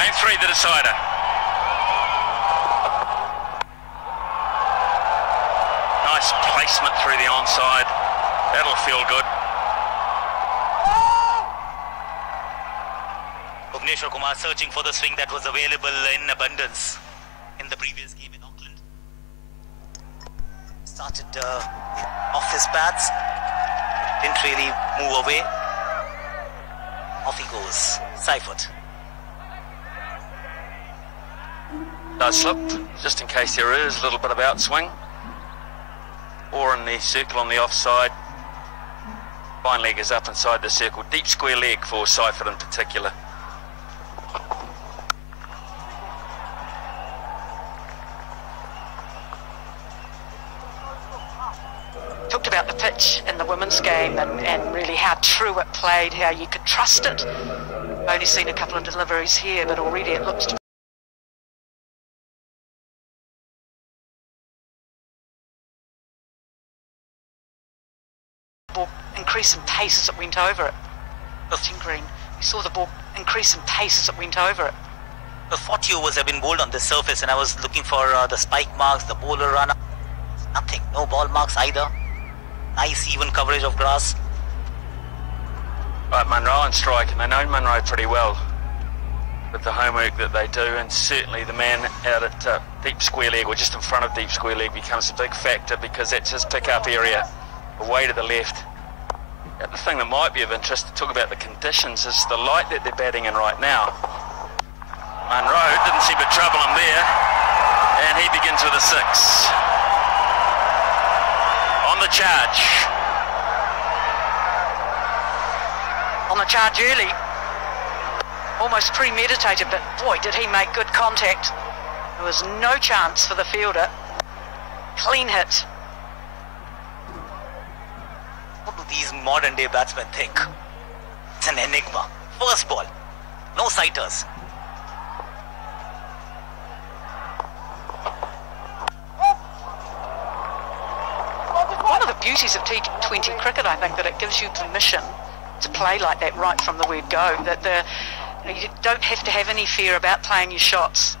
Game 3, the decider. Nice placement through the onside. That'll feel good. Bhuvneshwar Kumar searching for the swing that was available in abundance in the previous game in Auckland. Started off his pads, didn't really move away. Off he goes, Seifert. No slip, just in case there is a little bit of outswing. Or in the circle on the offside. Fine leg is up inside the circle. Deep square leg for Seifert in particular. Talked about the pitch in the women's game and really how true it played, how you could trust it. I've only seen a couple of deliveries here, but already it looks to ball increase in pace as it went over it. Green. We saw the ball increase in pace as it went over it. The 40 overs have been bowled on this surface, and I was looking for the spike marks, the bowler run. Nothing, no ball marks either. Nice even coverage of grass. Right, Munro on strike, and they know Munro pretty well with the homework that they do, and certainly the man out at deep square leg, or just in front of deep square leg, becomes a big factor because that's his pick-up area, away to the left. The thing that might be of interest to talk about the conditions is the light that they're batting in right now. Munro didn't seem to trouble him there, and he begins with a 6. On the charge. On the charge early. Almost premeditated, but boy, did he make good contact. There was no chance for the fielder. Clean hit. What do these modern day batsmen think? It's an enigma. First ball. No sighters. One of the beauties of T20 cricket, I think, that it gives you permission to play like that right from the word go, that you don't have to have any fear about playing your shots.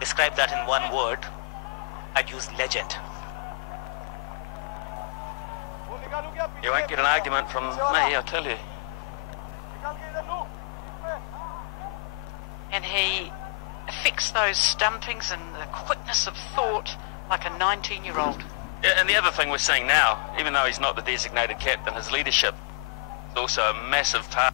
Describe that in one word, I'd use legend. You won't get an argument from me, I'll tell you. And he affects those stumpings and the quickness of thought like a 19-year-old. Yeah, and the other thing we're seeing now, even though he's not the designated captain, his leadership It's also a massive part.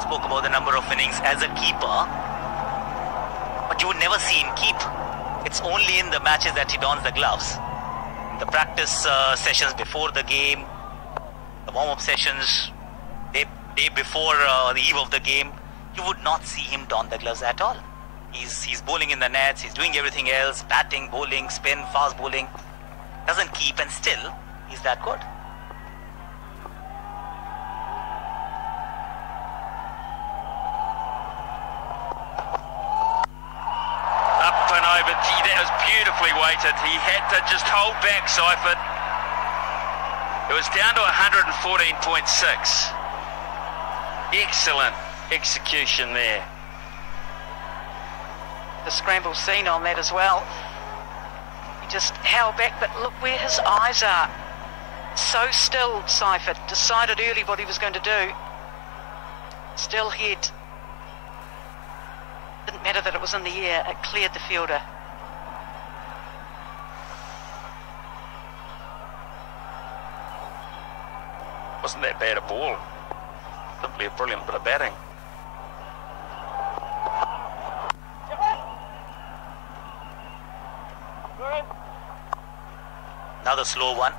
Spoke about the number of innings as a keeper, but you would never see him keep. It's only in the matches that he dons the gloves. The practice sessions before the game, the warm-up sessions, day before the eve of the game, you would not see him don the gloves at all. He's bowling in the nets, he's doing everything else, batting, bowling, spin, fast bowling. Doesn't keep, and still, he's that good. That was beautifully weighted. He had to just hold back Seifert. It was down to 114.6. Excellent execution there. The scramble scene on that as well. He just held back, but look where his eyes are. So still, Seifert decided early what he was going to do. Still hit. Didn't matter that it was in the air, it cleared the fielder. Wasn't that bad a ball. Simply a brilliant bit of batting. Another slow one.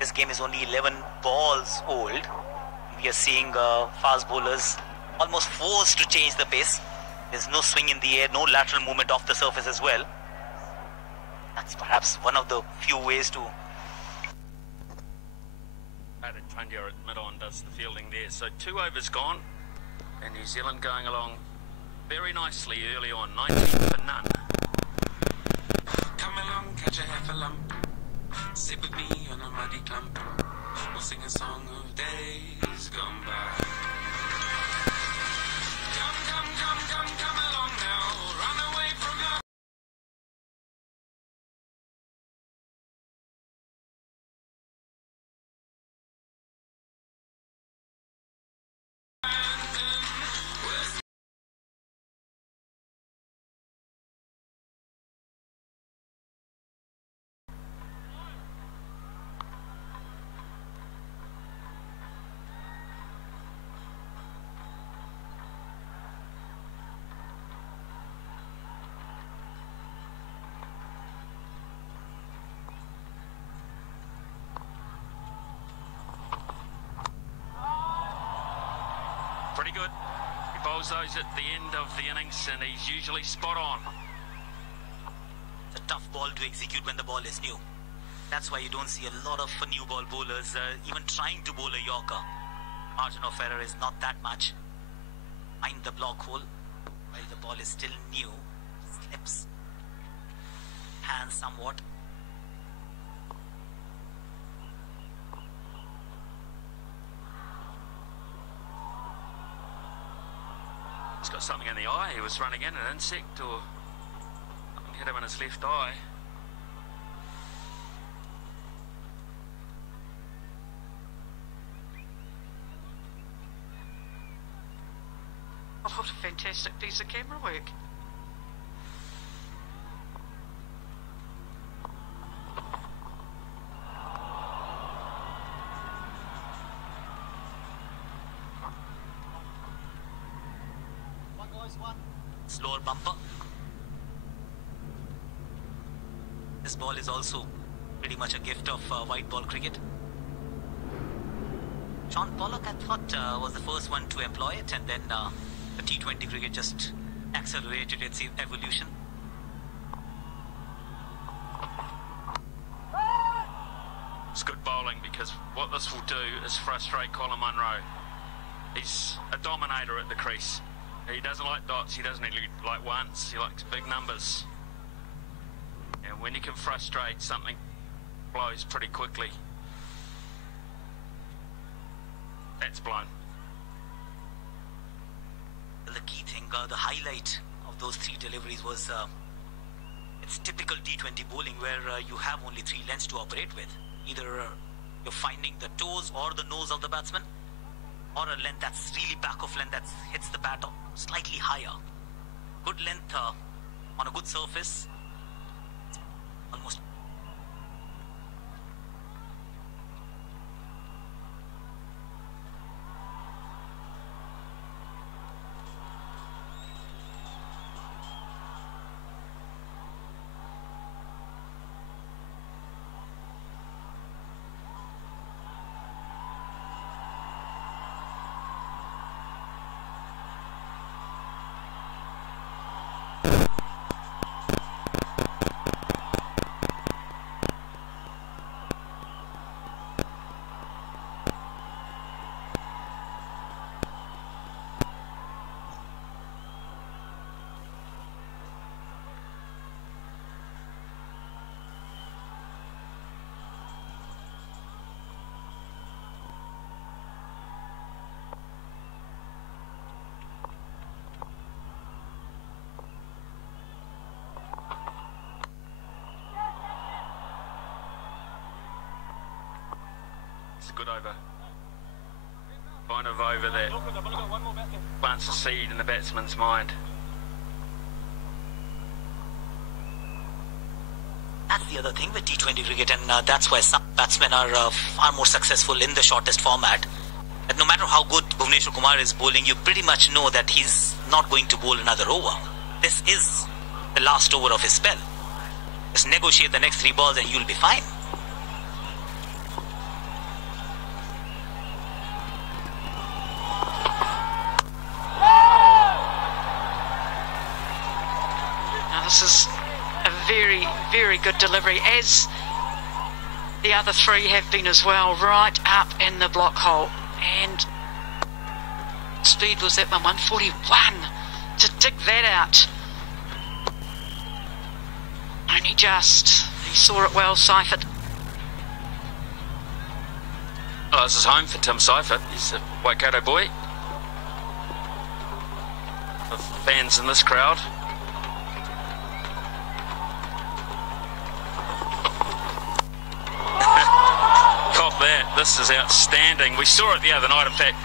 This game is only 11 balls old. We are seeing fast bowlers almost forced to change the pace. There's no swing in the air, no lateral movement off the surface as well. That's perhaps one of the few ways to... Tundia at mid-on does the fielding there. So 2 overs gone, and New Zealand going along very nicely early on, 19 for none. Come along, catch a half a lump. Sit with me on a muddy clump. We'll sing a song of days gone by. Come along now. Run away from your... Pretty good. He bowls those at the end of the innings, and he's usually spot on. It's a tough ball to execute when the ball is new. That's why you don't see a lot of new ball bowlers even trying to bowl a Yorker. Margin of error is not that much. Find the block hole while the ball is still new. Slips. Hands somewhat. He's got something in the eye. He was running in, an insect or something hit him in his left eye. Oh, what a fantastic piece of camera work. Slower bumper. This ball is also pretty much a gift of white ball cricket. Sean Pollock, I thought, was the first one to employ it, and then the T20 cricket just accelerated its evolution. It's good bowling, because what this will do is frustrate Colin Munro. He's a dominator at the crease. He doesn't like dots, he doesn't really like ones, he likes big numbers. And when you can frustrate, something blows pretty quickly. That's blown. The key thing, the highlight of those 3 deliveries was it's typical T20 bowling where you have only 3 lengths to operate with. Either You're finding the toes or the nose of the batsman, or a length that's really back of length that hits the bat slightly higher. Good length on a good surface. Almost. It's a good over. Kind of over that plants a seed in the batsman's mind. That's the other thing with T20 cricket, and that's why some batsmen are far more successful in the shortest format. That no matter how good Bhuvneshwar Kumar is bowling, you pretty much know that he's not going to bowl another over. This is the last over of his spell. Just negotiate the next 3 balls and you'll be fine. This is a very, very good delivery, as the other 3 have been as well, right up in the block hole. And speed was that one, 141, to dig that out. Only just. He saw it well, Seifert. Oh, this is home for Tim Seifert. He's a Waikato boy. The fans in this crowd. This is outstanding. We saw it the other night. In fact,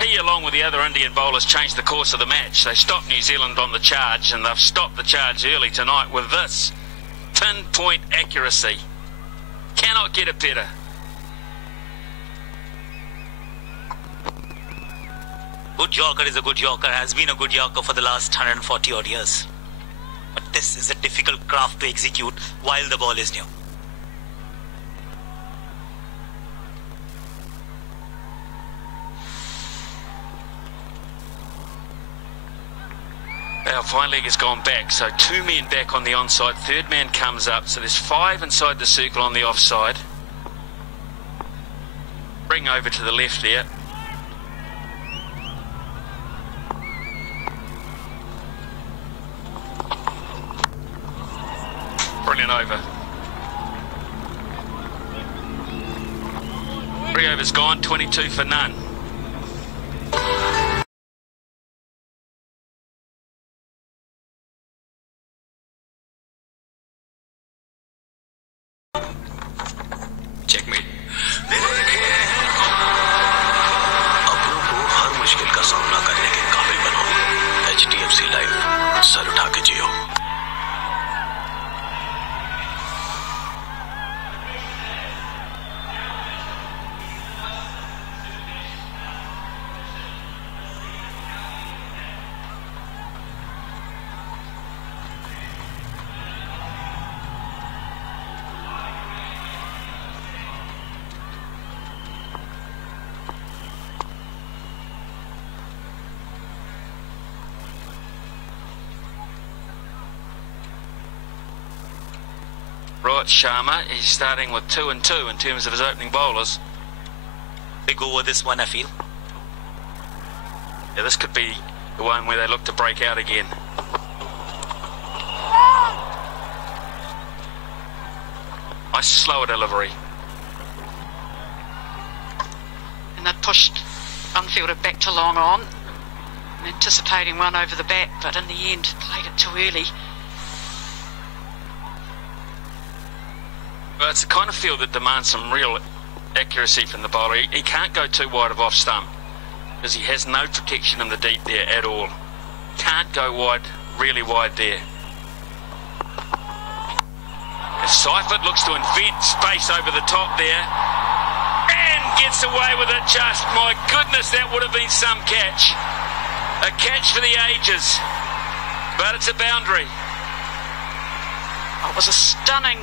he, along with the other Indian bowlers, changed the course of the match. They stopped New Zealand on the charge, and they've stopped the charge early tonight with this pinpoint accuracy. Cannot get it better. Good Yorker is a good Yorker, has been a good Yorker for the last 140 odd years. But this is a difficult craft to execute while the ball is new. Our fine leg has gone back, so 2 men back on the onside, 3rd man comes up, so there's 5 inside the circle on the offside. Bring over to the left there. Brilliant over. 3 overs gone, 22 for none. Checkmate. अपनों को हर मुश्किल का सामना करने के काबिल बनाओ। HDFC life, sir उठा के जियो। Right, Sharma, he's starting with 2 and 2 in terms of his opening bowlers. Big over this one, I feel. Yeah, this could be the one where they look to break out again. Nice slower delivery. And they pushed unfielder back to long on, anticipating one over the bat, but in the end played it too early. Well, it's the kind of field that demands some real accuracy from the bowler. He can't go too wide of off stump because he has no protection in the deep there at all. Can't go wide, really wide there. Seifert looks to invent space over the top there and gets away with it just. My goodness, that would have been some catch. A catch for the ages, but it's a boundary. It was a stunning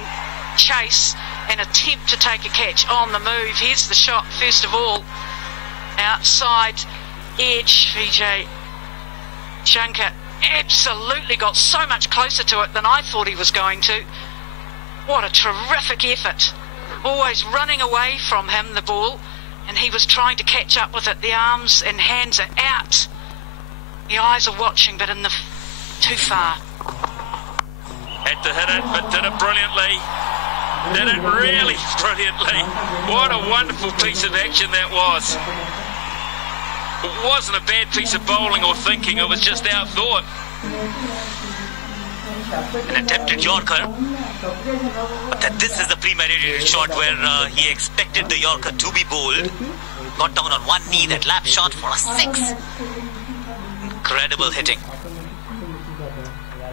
chase and attempt to take a catch on the move. Here's the shot, first of all. Outside edge, Vijay Shankar absolutely got so much closer to it than I thought he was going to. What a terrific effort. Always running away from him, the ball, and he was trying to catch up with it. The arms and hands are out. The eyes are watching, but too far. Had to hit it, but did it brilliantly. Did it really brilliantly. What a wonderful piece of action that was. It wasn't a bad piece of bowling or thinking, it was just outthought. An attempted Yorker, but that this is the premeditated shot where he expected the Yorker to be bowled. Got down on one knee, that lap shot for a 6. Incredible hitting.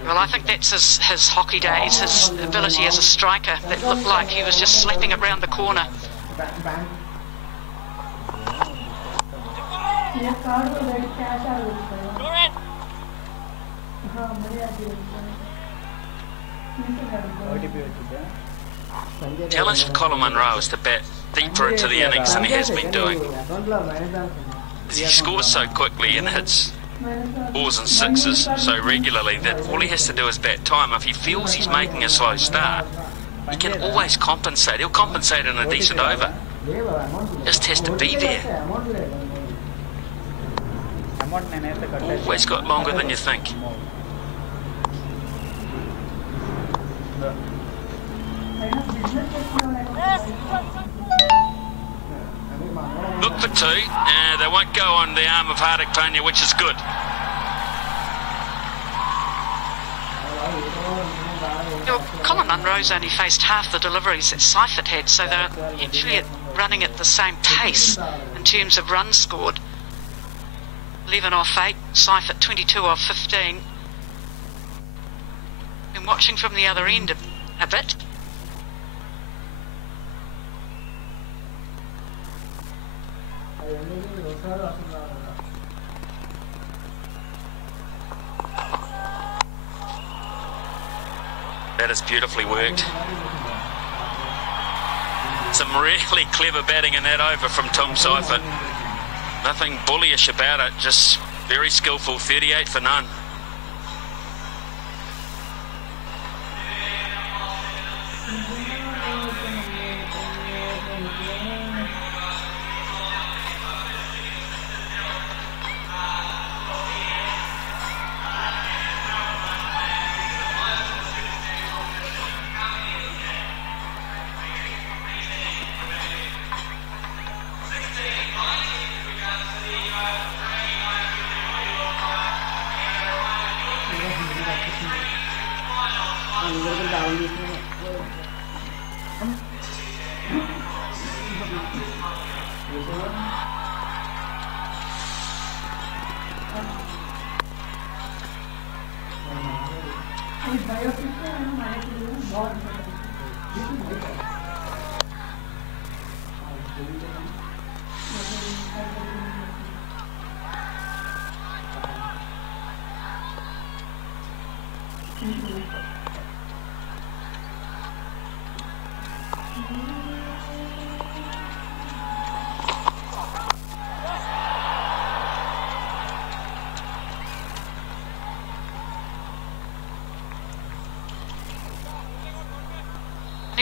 Well, I think that's his hockey days, his ability as a striker. That looked like he was just slapping it round the corner. Challenge for Colin Munro is to bat deeper into the innings than he has been doing. As he scores so quickly and hits 4s and 6s so regularly that all he has to do is bat time. If he feels he's making a slow start, he can always compensate. He'll compensate in a decent over. Just has to be there. Always got longer than you think. Look for 2. They won't go on the arm of Hardik Pandya, which is good. Colin Munro's only faced half the deliveries that Seifert had, so they're actually running at the same pace in terms of runs scored. 11 off 8, Seifert 22 off 15. Been watching from the other end a bit. That is beautifully worked. Some really clever batting in that over from Tom Seifert. Nothing bullyish about it, just very skillful, 38 for none.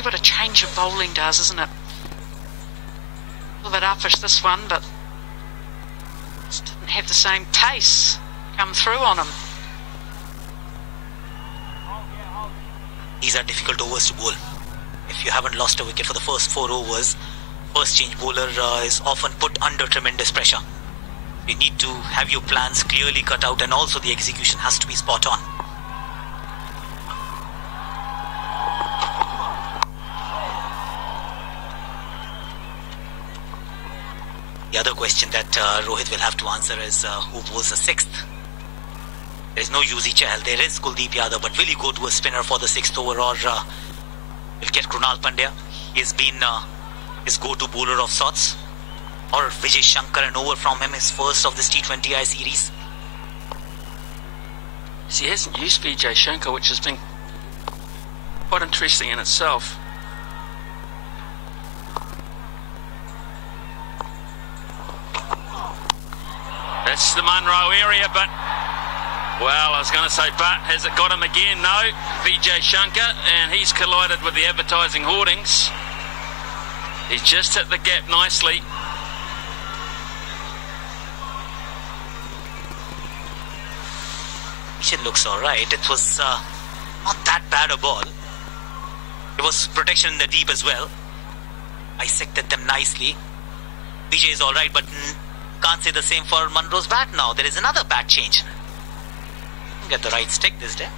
What a change of bowling does, isn't it? A little bit uppish this one, but just didn't have the same pace come through on him. These are difficult overs to bowl. If you haven't lost a wicket for the first 4 overs, first change bowler is often put under tremendous pressure. You need to have your plans clearly cut out, and also the execution has to be spot on. Rohit will have to answer is who bowls the 6th. There is no Yuzi Chahal. There is Kuldeep Yadav, but will he go to a spinner for the 6th over, or will get Krunal Pandya? He's been his go-to bowler of sorts. Or Vijay Shankar, an over from him, his first of this T20I series. He hasn't used Vijay Shankar, which has been quite interesting in itself. That's the Munro area, but, well, I was going to say, but has it got him again? No, Vijay Shankar, and he's collided with the advertising hoardings. He's just hit the gap nicely. It looks alright. It was not that bad a ball. There was protection in the deep as well. Dissected them nicely. Vijay is alright, but can't say the same for Munro's bat now. There is another bat change. Get the right stick this day.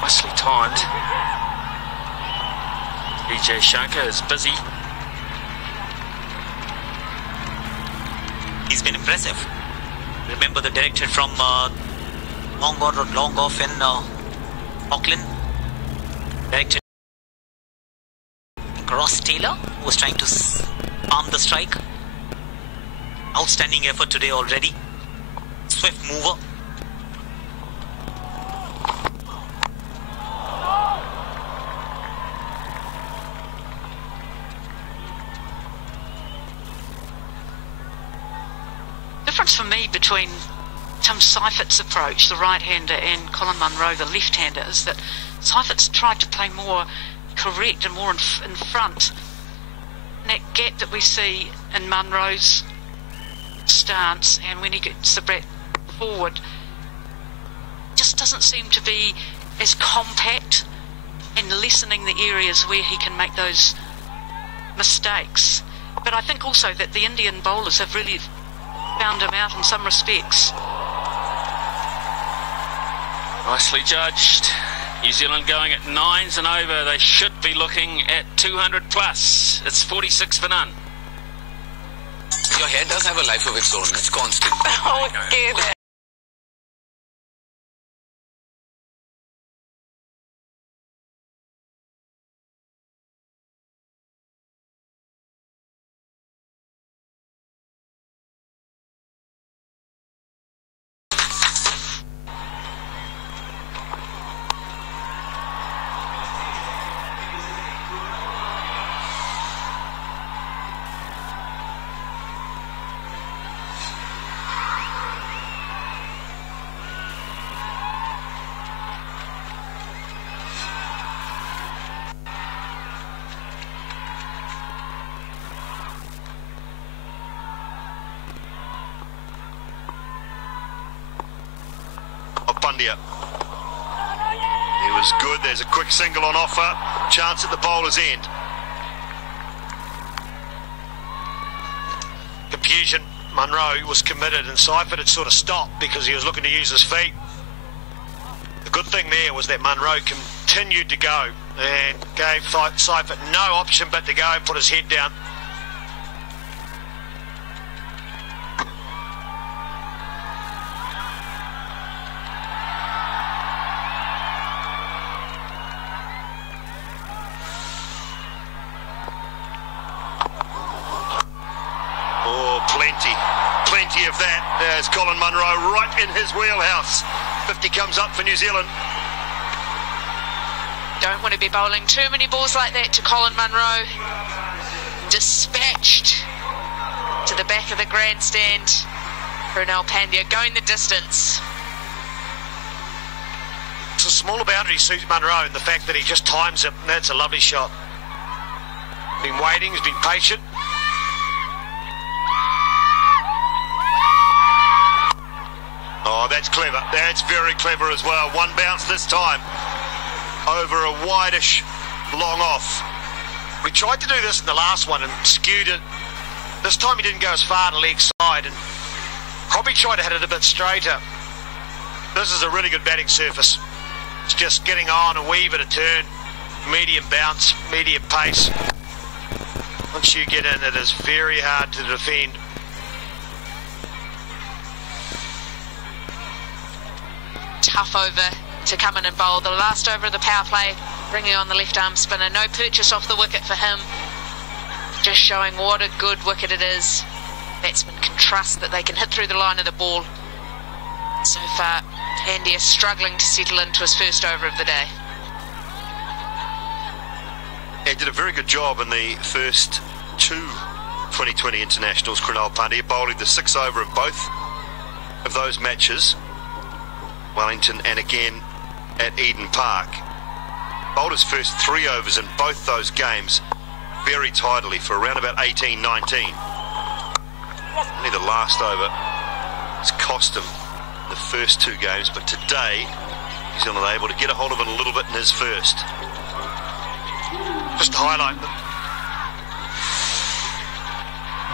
Nicely timed. Vijay Shankar is busy. He's been impressive. Remember the director from long off in Auckland? Director Ross Taylor, who was trying to palm the strike. Outstanding effort today already. Swift mover. Difference for me between Tim Seifert's approach, the right-hander, and Colin Munro, the left-hander, is that Seifert's tried to play more correct and more in front. And that gap that we see in Munro's stance, and when he gets the bat forward, just doesn't seem to be as compact and lessening the areas where he can make those mistakes. But I think also that the Indian bowlers have really found him out in some respects. Nicely judged. New Zealand going at 9s and over. They should be looking at 200 plus. It's 46 for none. Your hair does have a life of its own. It's constant. Okay then. Pandya. He was good. There's a quick single on offer. Chance at the bowler's end. Confusion. Munro was committed and Seifert had sort of stopped because he was looking to use his feet. The good thing there was that Munro continued to go and gave Seifert no option but to go and put his head down. Plenty of that. There's Colin Munro right in his wheelhouse. 50 comes up for New Zealand. Don't want to be bowling too many balls like that to Colin Munro. Dispatched to the back of the grandstand. Krunal Pandya going the distance. It's a smaller boundary suits Munro, and the fact that he just times it, that's a lovely shot. Been waiting, he's been patient. That's clever. That's very clever as well. One bounce this time over a wideish long off. We tried to do this in the last one and skewed it. This time he didn't go as far to leg side and probably tried to hit it a bit straighter. This is a really good batting surface. It's just getting on a wee bit of turn, medium bounce, medium pace. Once you get in, it is very hard to defend. Tough over to come in and bowl. The last over of the power play, bringing on the left arm spinner. No purchase off the wicket for him. Just showing what a good wicket it is. Batsmen can trust that they can hit through the line of the ball. So far, Pandya struggling to settle into his first over of the day. He did a very good job in the first two 2020 internationals. Krunal Pandya bowling the 6 over of both of those matches, Wellington and again at Eden Park. Bowled his first 3 overs in both those games very tidily for around about 18-19. Only the last over has cost him the first 2 games, but today New Zealand able to get a hold of it a little bit in his first. Just to highlight,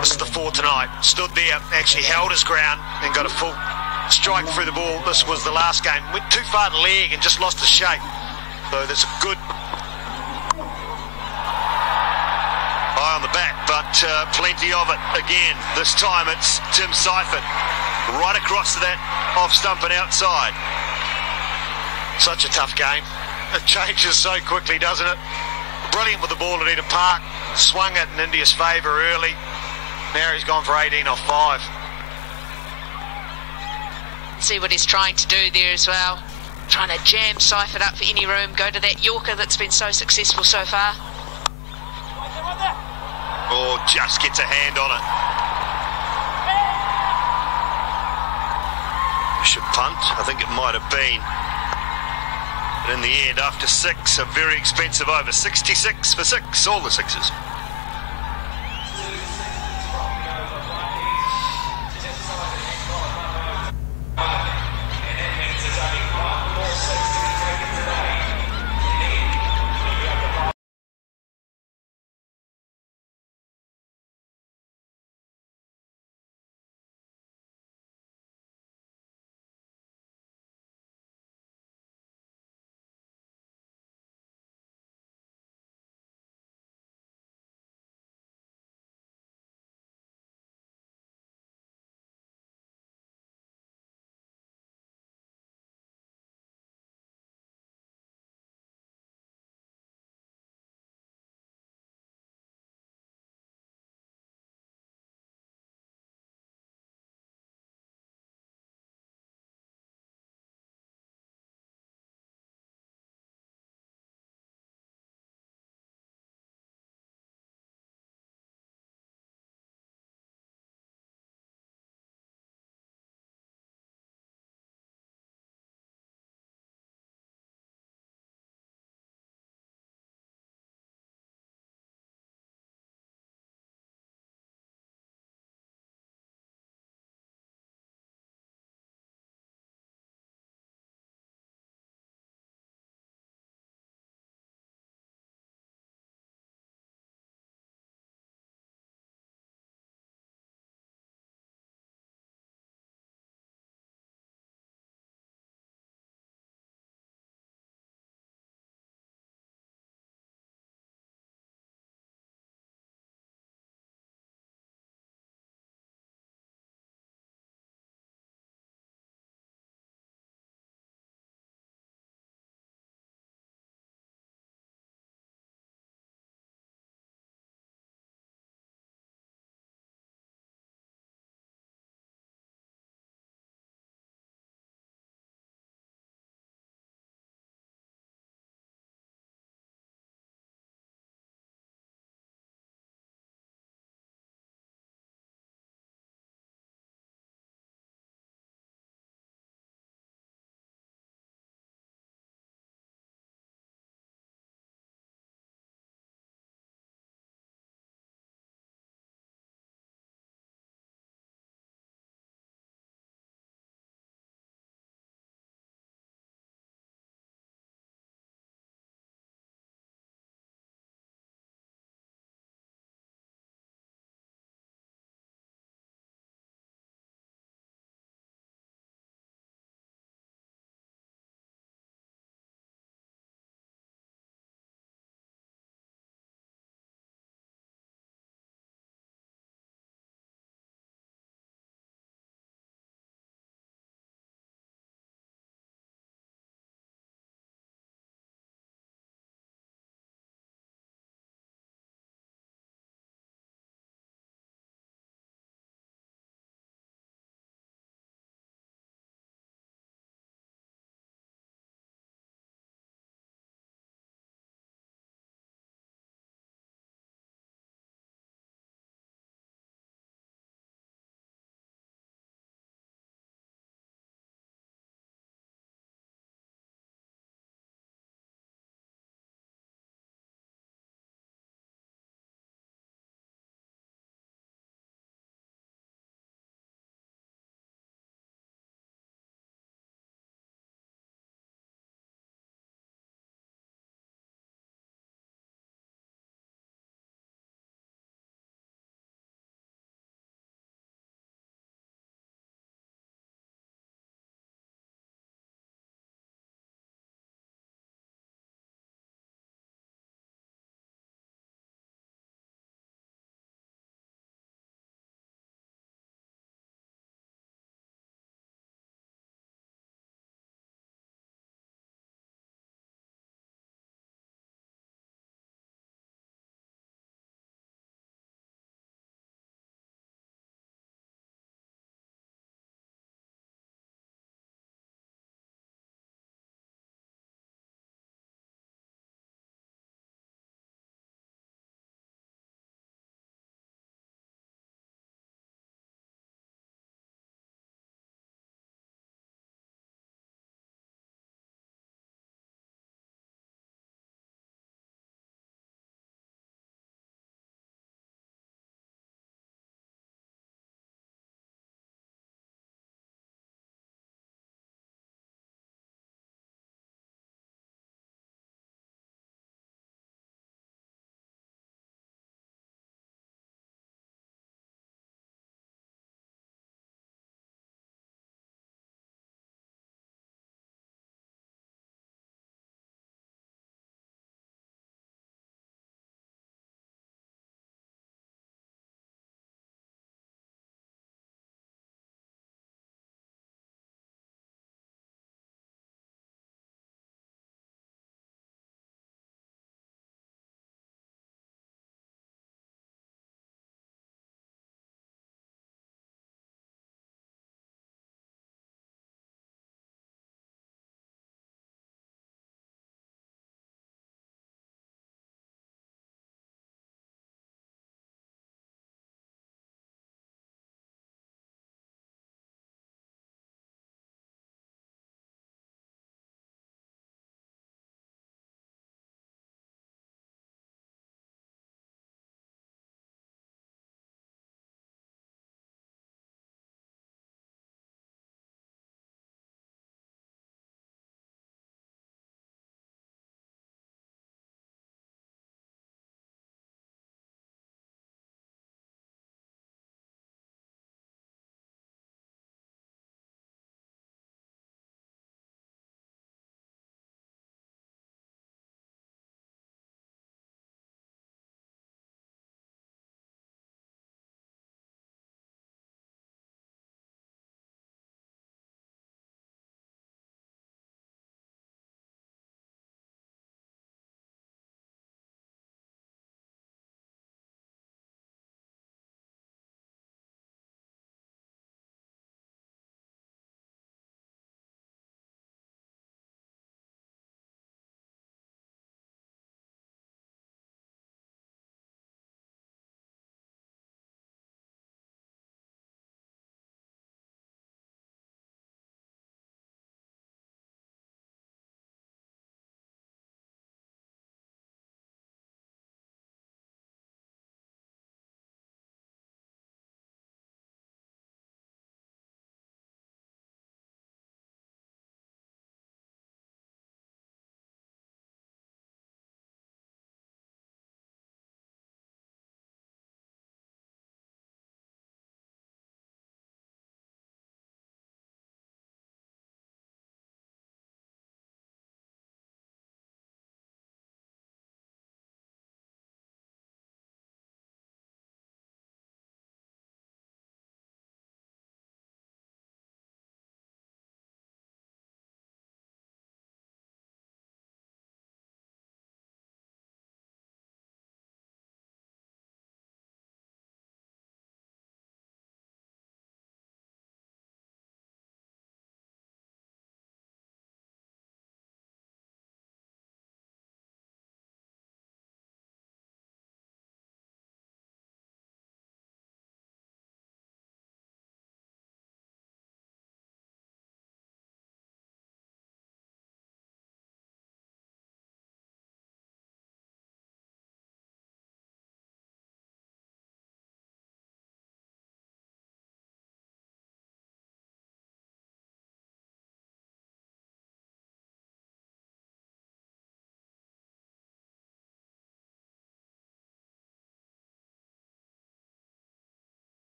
this is the 4 tonight. Stood there, actually held his ground and got a full strike through the ball. This was the last game. Went too far to leg and just lost his shape. So there's a good eye on the bat, but plenty of it again. This time it's Tim Seifert right across to that off stump and outside. Such a tough game. It changes so quickly, doesn't it? Brilliant with the ball at Eden Park. Swung it in India's favour early. Now he's gone for 18 off 5. See what he's trying to do there as well. Trying to jam Seifert up for any room. Go to that Yorker that's been so successful so far. Or just gets a hand on it. Should punt, I think it might have been. But in the end, after 6, a very expensive over. 66 for 6, all the 6s.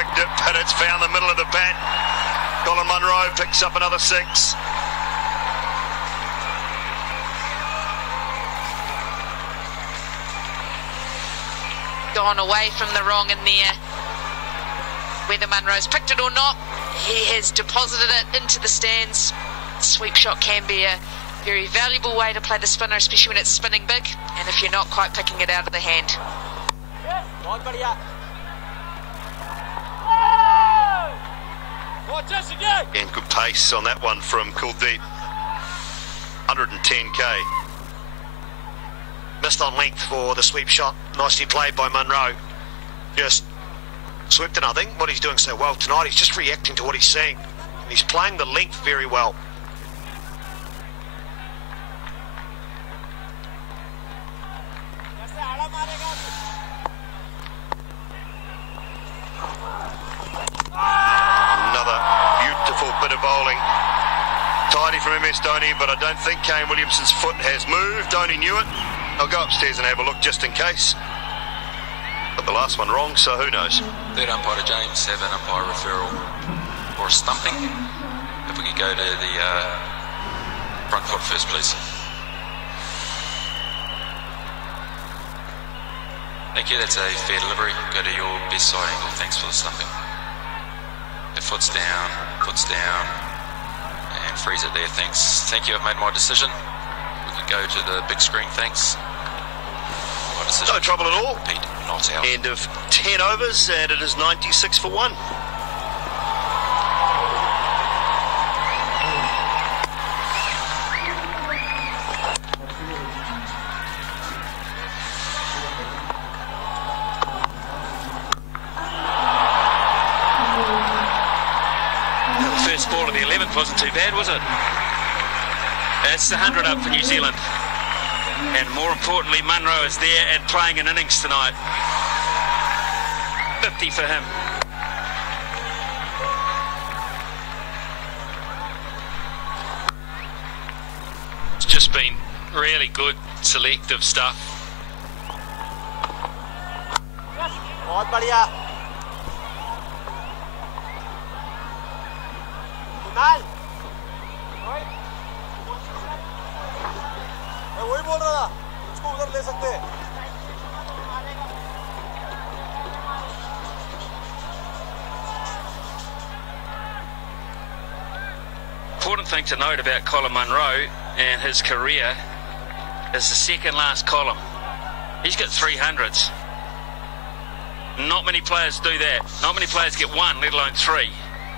picked it, but it's found the middle of the bat. Colin Munro picks up another 6. Gone away from the wrong in there. Whether Munro's picked it or not, he has deposited it into the stands. Sweep shot can be a very valuable way to play the spinner, especially when it's spinning big, and if you're not quite picking it out of the hand. And good pace on that one from Kuldeep. 110k. Missed on length for the sweep shot. Nicely played by Munro. Just swept it. I think what he's doing so well tonight, he's just reacting to what he's seeing. And he's playing the length very well. Another beautiful bit of bowling. Tidy from MS Dhoni, but I don't think Kane Williamson's foot has moved. Dhoni knew it. I'll go upstairs and have a look just in case. But the last one wrong, so who knows? Third umpire to James, have an umpire referral or a stumping. If we could go to the front foot first, please. Thank you, that's a fair delivery. Go to your best side angle. Thanks for the stumping. The foot's down, and freeze it there, thanks. Thank you, I've made my decision. We can go to the big screen, thanks. My decision. No trouble at all. Repeat, not out. End of 10 overs, and it is 96 for 1. Ball of the 11th wasn't too bad, was it? That's the 100 up for New Zealand. And more importantly, Munro is there and playing an innings tonight. 50 for him. It's just been really good, selective stuff. Important thing to note about Colin Munro and his career is the second last column. He's got 300s. Not many players do that. Not many players get one, let alone 3.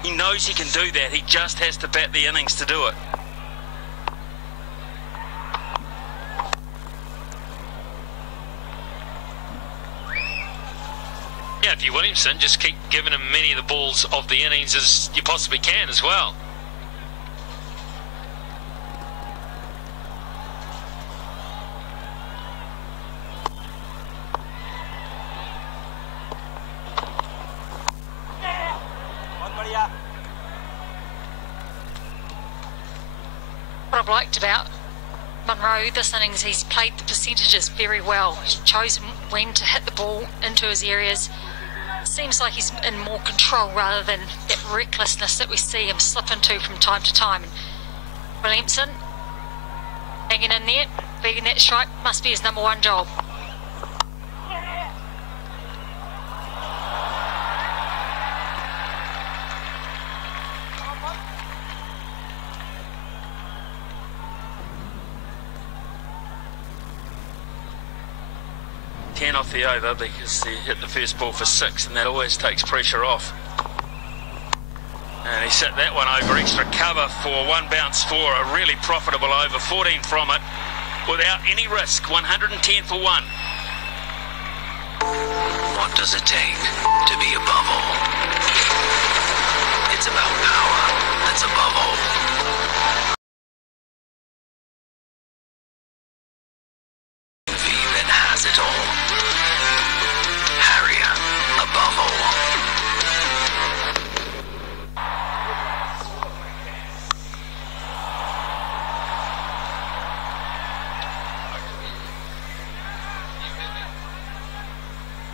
He knows he can do that. He just has to bat the innings to do it. Yeah, if you're Williamson, just keep giving him many of the balls of the innings as you possibly can as well. What I've liked about Munro this innings, he's played the percentages very well. He's chosen when to hit the ball into his areas. Seems like he's in more control rather than that recklessness that we see him slip into from time to time. And Williamson hanging in there, beating that strike must be his #1 job. Off the over because he hit the first ball for 6, and that always takes pressure off. And he set that one over extra cover for 1 bounce for a really profitable over, 14 from it without any risk. 110 for 1. What does it take to be above all? It's about power that's above all. That has it all. Harrier, above all.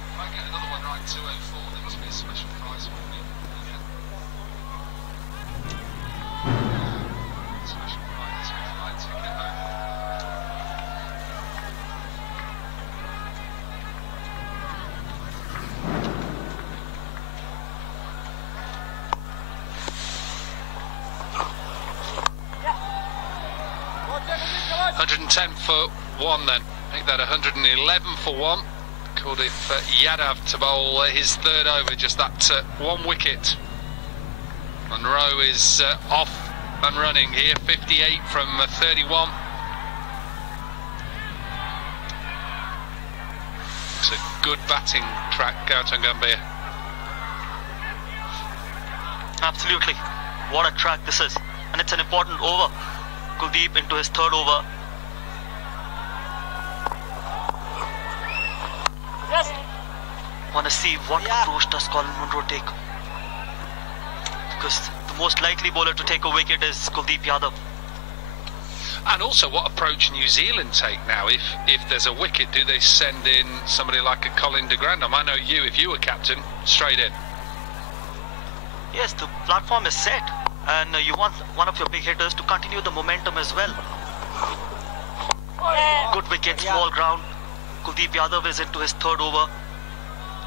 If I get another one right, 204, there must be a special prize. 110 for one then. Make that 111 for one. Kuldeep Yadav to bowl his third over, just that one wicket. Munro is off and running here, 58 from 31. It's a good batting track, Gautam Gambhir. Absolutely. What a track this is. And it's an important over. Kuldeep into his third over. Yes. Want to see what approach does Colin Munro take. Because the most likely bowler to take a wicket is Kuldeep Yadav. And also, what approach New Zealand take now? If there's a wicket, do they send in somebody like a Colin de Grandhomme? I know you, if you were captain, straight in. Yes, the platform is set, and you want one of your big hitters to continue the momentum as well. Good wicket, small ground. Kuldeep Yadav is into his third over.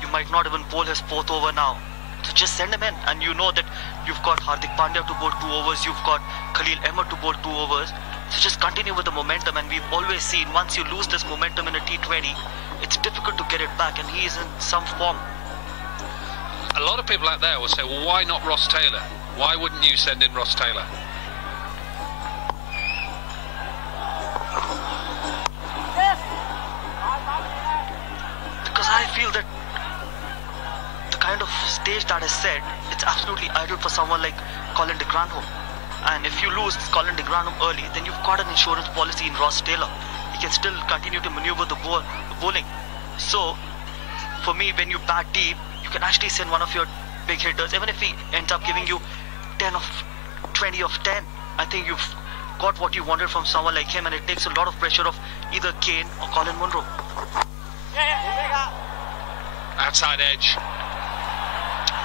You might not even bowl his fourth over now. So just send him in, and you know that you've got Hardik Pandya to bowl 2 overs, you've got Khalil Ahmed to bowl 2 overs. So just continue with the momentum, and we've always seen once you lose this momentum in a T20, it's difficult to get it back, and he is in some form. A lot of people out there will say, well, why not Ross Taylor? Why wouldn't you send in Ross Taylor? Because I feel that the kind of stage that is set, it's absolutely ideal for someone like Colin de Grandhomme. And if you lose Colin de Grandhomme early, then you've got an insurance policy in Ross Taylor. He can still continue to maneuver the bowling. So, for me, when you bat deep, you can actually send one of your big hitters. Even if he ends up giving you 10 of 20 of 10, I think you've got what you wanted from someone like him, and it takes a lot of pressure off either Kane or Colin Munro. Outside edge.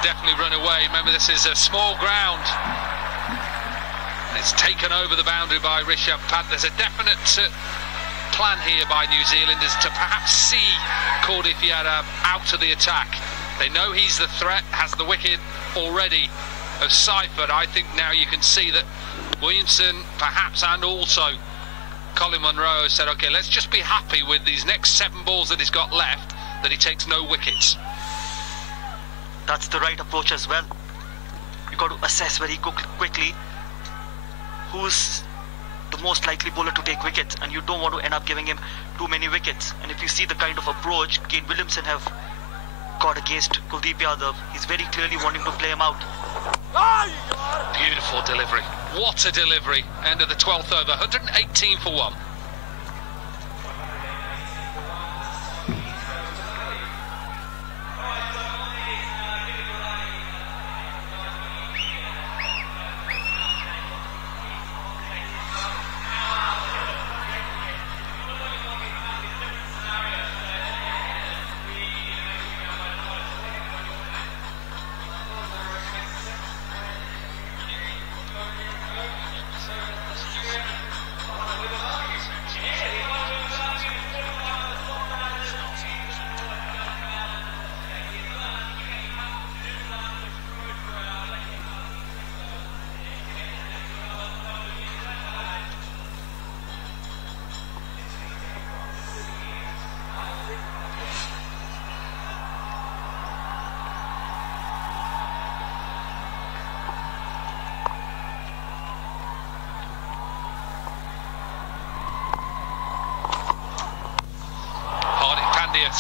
Definitely run away. Remember, this is a small ground. It's taken over the boundary by Rishabh Pant. There's a definite plan here by New Zealand is to perhaps see Kuldeep Yadav out of the attack. They know he's the threat, has the wicket already of Seifert. I think now you can see that Williamson perhaps, and also Colin Munro, has said, okay, let's just be happy with these next 7 balls that he's got left, that he takes no wickets. That's the right approach as well. You've got to assess very quickly who's the most likely bowler to take wickets, and you don't want to end up giving him too many wickets. And if you see the kind of approach Kane Williamson have got against Kuldeep Yadav, he's very clearly wanting to play him out. Beautiful delivery. What a delivery. End of the 12th over, 118 for one.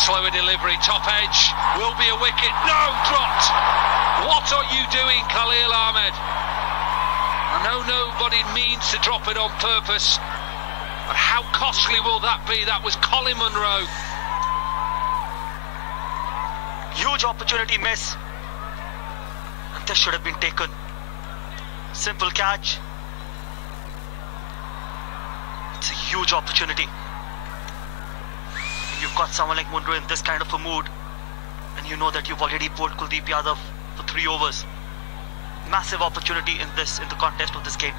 Slower delivery, top edge, will be a wicket, no, dropped. What are you doing, Khalil Ahmed? I know nobody means to drop it on purpose, but how costly will that be? That was Colin Munro. Huge opportunity miss. And this should have been taken. Simple catch. It's a huge opportunity. You've got someone like Munro in this kind of a mood, and you know that you've already bowled Kuldeep Yadav for 3 overs. Massive opportunity in the contest of this game.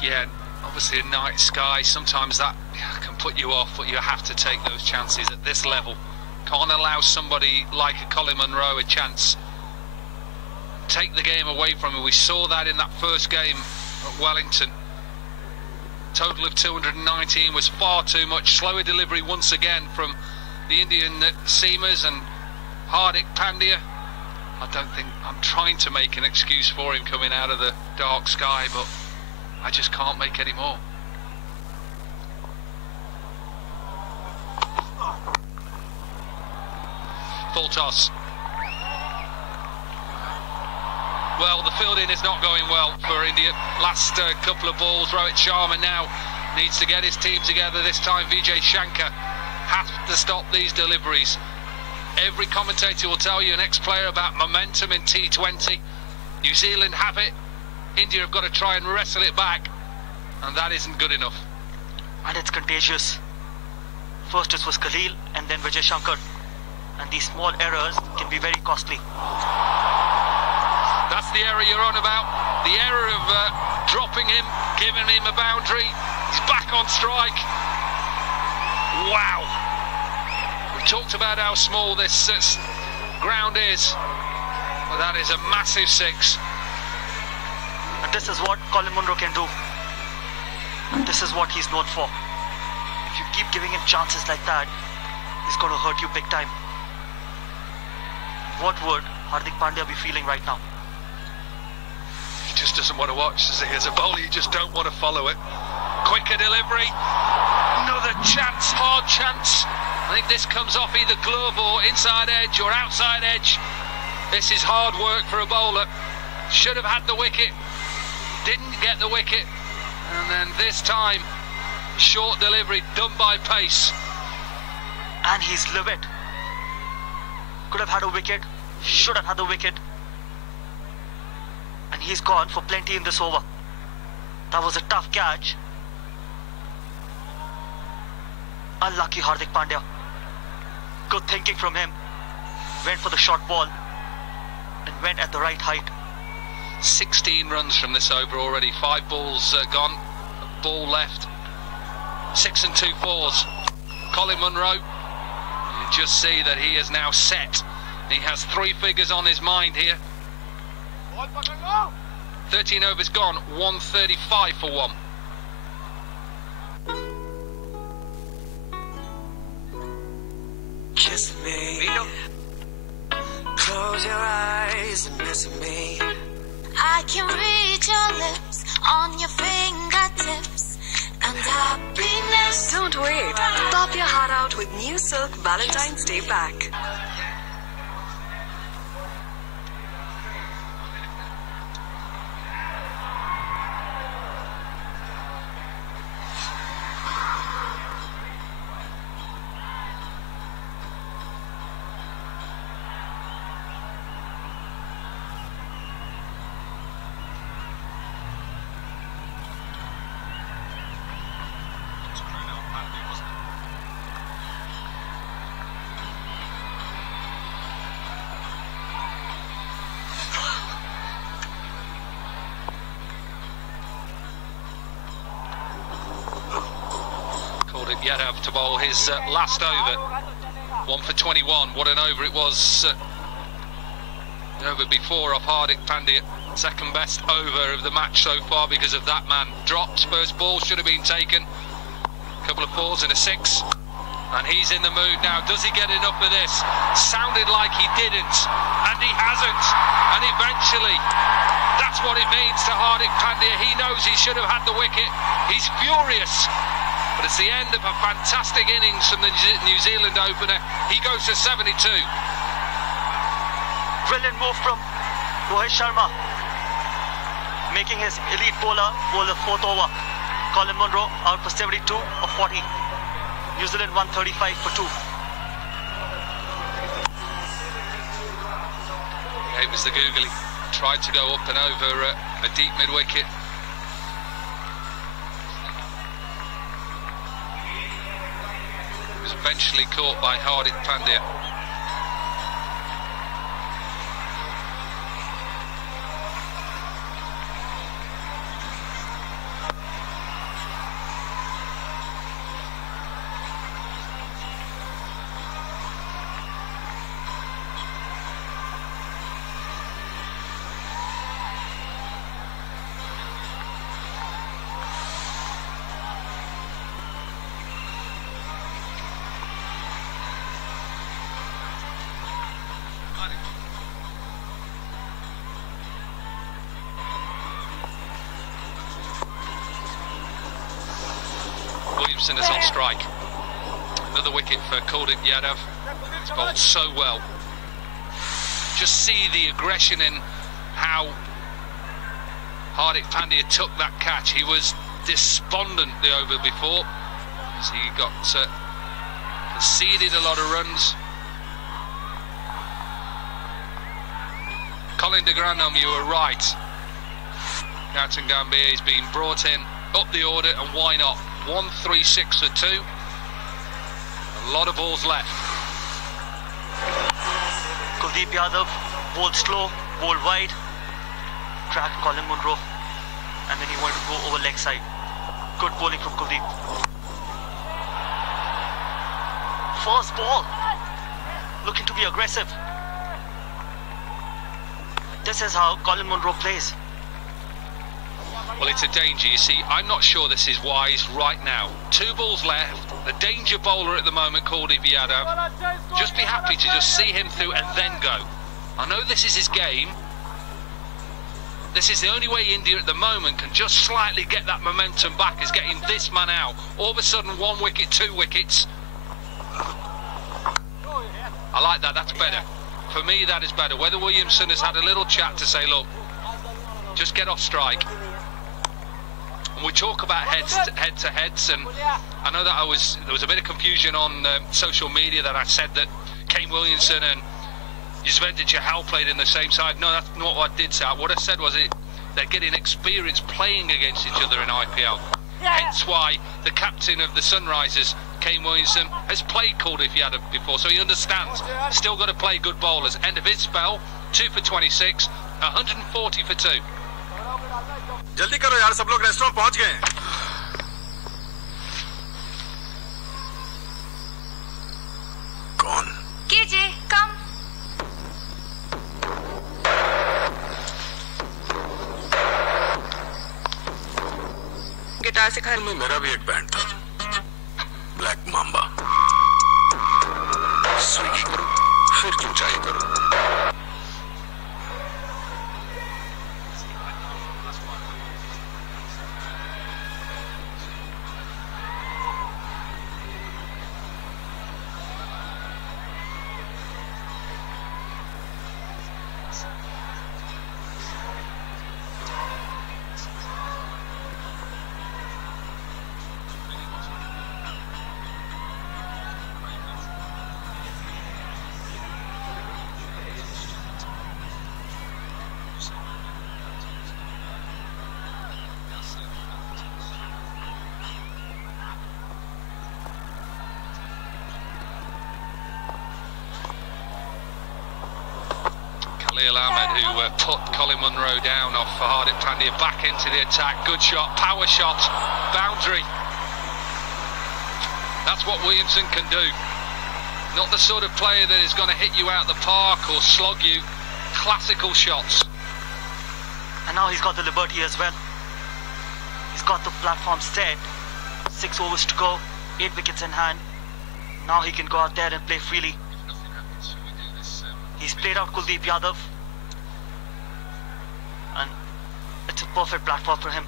Yeah, obviously a night sky, sometimes that can put you off, but you have to take those chances at this level. Can't allow somebody like a Colin Munro a chance. Take the game away from him. We saw that in that first game at Wellington. total of 219 was far too much. Slower delivery once again from the Indian seamers and Hardik Pandya. I don't think I'm trying to make an excuse for him coming out of the dark sky, but I just can't make any more. Full toss. Well, the fielding is not going well for India. Last couple of balls, Rohit Sharma now needs to get his team together. This time Vijay Shankar has to stop these deliveries. Every commentator will tell you, an ex-player, about momentum in T20. New Zealand have it. India have got to try and wrestle it back, and that isn't good enough. And it's contagious. First it was Khalil and then Vijay Shankar. And these small errors can be very costly. That's the error you're on about. The error of dropping him, giving him a boundary. He's back on strike. Wow. We've talked about how small this ground is. Well, that is a massive six. And this is what Colin Munro can do. And this is what he's known for. If you keep giving him chances like that, he's going to hurt you big time. What would Hardik Pandya be feeling right now? He just doesn't want to watch, does he? As a bowler, you just don't want to follow it. Quicker delivery. Another chance, hard chance. I think this comes off either glove or inside edge or outside edge. This is hard work for a bowler. Should have had the wicket. Didn't get the wicket. And then this time, short delivery done by pace. And he's livid. Could have had a wicket, should have had the wicket. And he's gone for plenty in this over. That was a tough catch. Unlucky Hardik Pandya. Good thinking from him. Went for the short ball and went at the right height. 16 runs from this over already. 5 balls gone, a ball left. 6 and 2 fours. Colin Munro. You just see that he is now set. He has 3 figures on his mind here. 13 overs gone, 135 for 1. Kiss me, close your eyes and miss me. I can read your lips on your fingertips. And happiness. Don't wait. Pop your heart out with new Silk Valentine's Day Pack. Yadav to bowl his last over. 1 for 21. What an over it was. Over before off Hardik Pandya. Second best over of the match so far because of that man. Dropped. First ball should have been taken. A couple of 4s and a 6. And he's in the mood now. Does he get enough of this? Sounded like he didn't. And he hasn't. And eventually, that's what it means to Hardik Pandya. He knows he should have had the wicket. He's furious. But it's the end of a fantastic innings from the New Zealand opener. He goes to 72. Brilliant move from Rohit Sharma. Making his elite bowler bowl the 4th over. Colin Munro out for 72 of 40. New Zealand 135 for 2. It was the googly. Tried to go up and over a deep mid-wicket. Was eventually caught by Hardik Pandya. Williamson is on strike. Another wicket for Kuldeep Yadav. He's bowled so well. Just see the aggression in how Hardik Pandya took that catch. He was despondent the over before, as he got conceded a lot of runs. Colin de Grandhomme, you were right. Gautam Gambhir is being brought in, up the order, and why not? 1-3-6 for 2. A lot of balls left. Kuldeep Yadav bowled slow, bowled wide, tracked Colin Munro, and then he wanted to go over leg side. Good bowling from Kuldeep. First ball, looking to be aggressive. This is how Colin Munro plays. Well, it's a danger, you see. I'm not sure this is wise right now. 2 balls left. The danger bowler at the moment, Kuldeep Yadav. Just be happy to just see him through and then go. I know this is his game. This is the only way India at the moment can just slightly get that momentum back, is getting this man out. All of a sudden, 1 wicket, 2 wickets. I like that, that's better. For me, that is better. Whether Williamson has had a little chat to say, look, just get off strike. And we talk about head-to-heads, and I know that there was a bit of confusion on social media that I said that Kane Williamson and Yuzvendra Chahal played in the same side. No, that's not what I did say. What I said was they're getting experience playing against each other in IPL. Hence why the captain of the Sunrisers, Kane Williamson, has played Kuldeep Yadav before, so he understands. Still got to play good bowlers. End of his spell, 2 for 26, 140 for 2. जल्दी करो यार, सब लोग restaurant पहुंच गए हैं। कौन? KJ, come. Guitar सिखा। में मेरा भी एक बैंड था, ब्लैक मांबा। स्विगी करो, फिर क्यों चाय करो? Khalil Ahmed, who put Colin Munro down off for Hardik Pandya, back into the attack. Good shot, power shot, boundary. That's what Williamson can do. Not the sort of player that is going to hit you out the park or slog you. Classical shots. And now he's got the liberty as well. He's got the platform set. 6 overs to go, 8 wickets in hand. Now he can go out there and play freely. He's played out Kuldeep Yadav, and it's a perfect platform for him.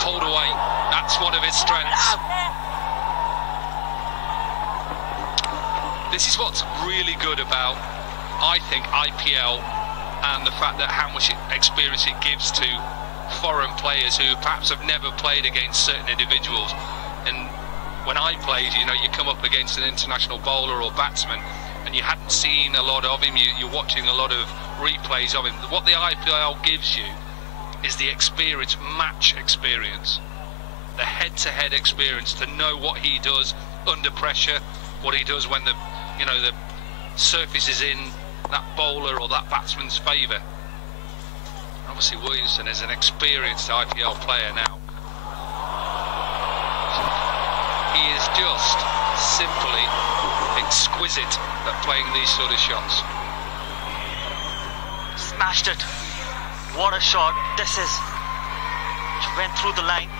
Pulled away, that's one of his strengths. This is what's really good about, I think, IPL, and the fact that how much experience it gives to foreign players who perhaps have never played against certain individuals. And when I played, you know, you come up against an international bowler or batsman and you hadn't seen a lot of him, you're watching a lot of replays of him. What the IPL gives you is the experience, match experience, the head-to-head experience, to know what he does under pressure, what he does when the surface is in that bowler or that batsman's favour. Obviously Williamson is an experienced IPL player now. He is just simply exquisite at playing these sort of shots. Smashed it. What a shot this is. It went through the line.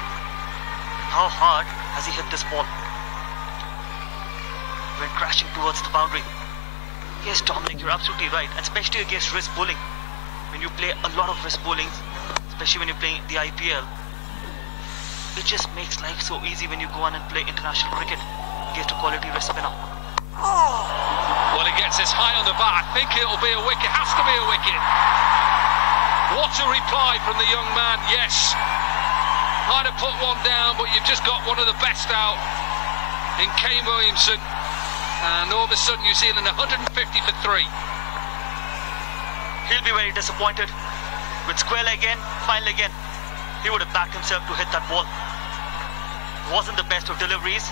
How hard has he hit this ball? Went crashing towards the boundary. Yes, Dominic, you're absolutely right, and especially against wrist bowling. When you play a lot of wrist bowling, especially when you're playing the IPL, it just makes life so easy when you go on and play international cricket against a quality wrist spinner. Well, he gets this high on the bat. I think it'll be a wicket. Has to be a wicket. What a reply from the young man. Yes. Might have put one down, but you've just got one of the best out in Kane Williamson. And all of a sudden, New Zealand 150 for 3. He'll be very disappointed. With square leg in, fine leg in, he would have backed himself to hit that ball. Wasn't the best of deliveries,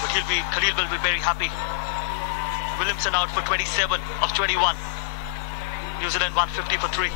but Khalil will be very happy. Williamson out for 27 of 21. New Zealand 150 for 3.